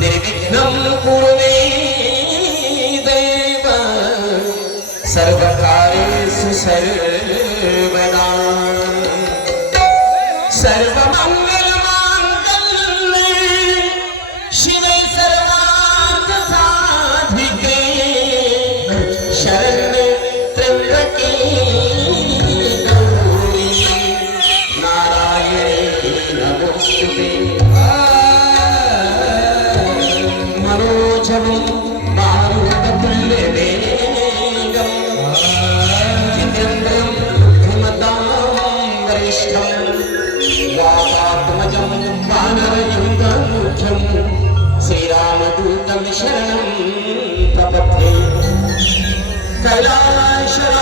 विघ्नं कुरु मे देव सर्वकारेषु सर्वदा। मनोजवं मारुततुल्यवेगम् जितेन्द्रं बुद्धिमतां वरिष्ठं वातात्मजं वानरयुगमुख्यं श्रीरामदूतं शरणं कैलाशराणा शिवचन्द्रमौळे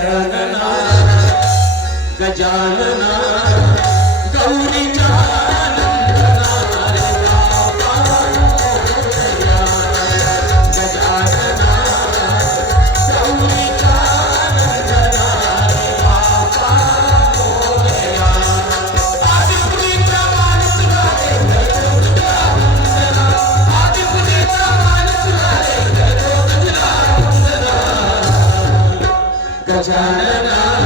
शरणना गजानना Janana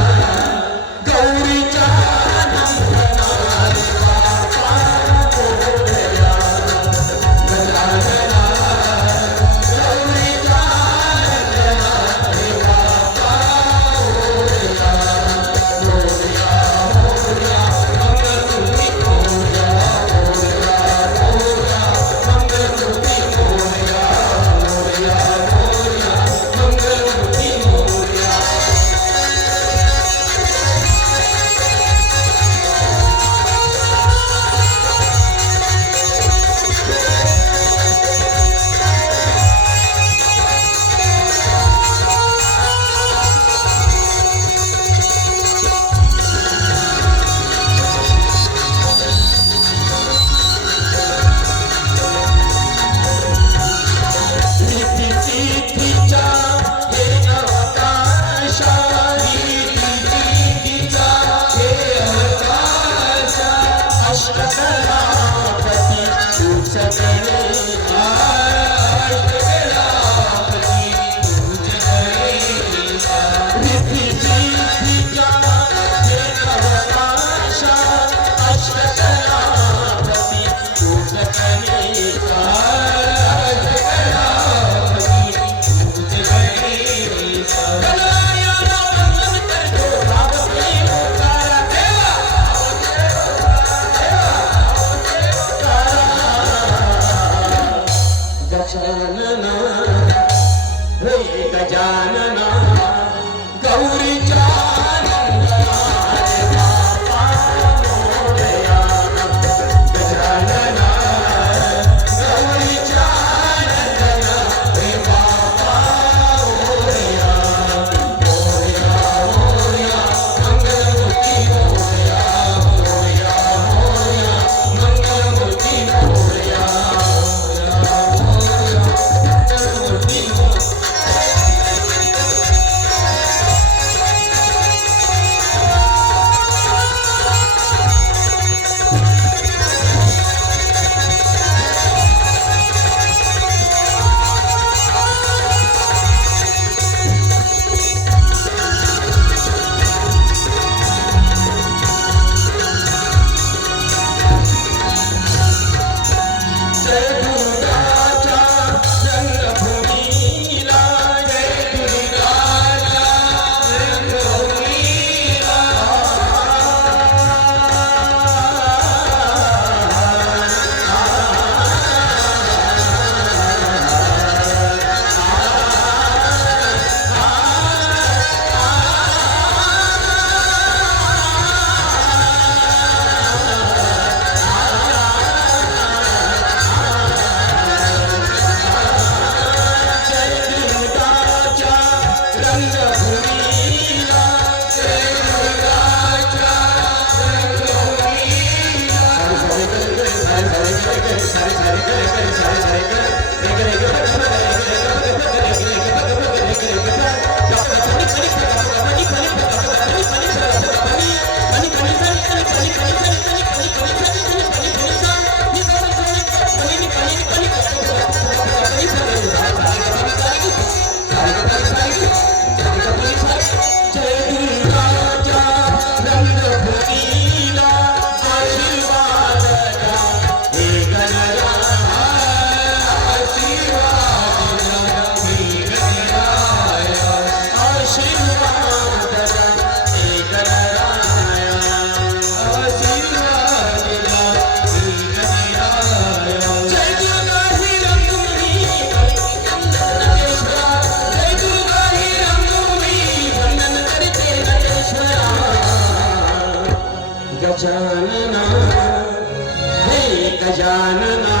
गजानना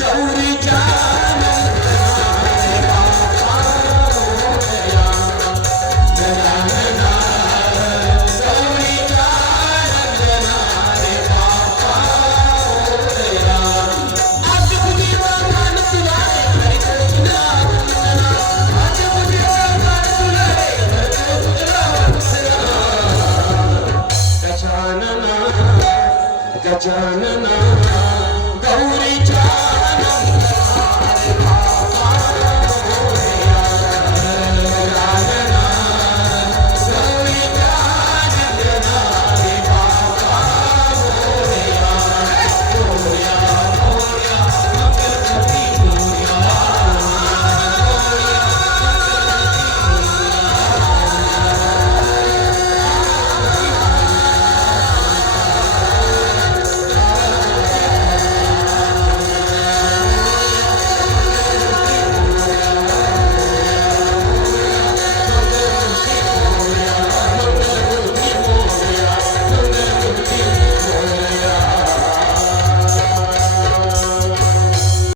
गौरीच्या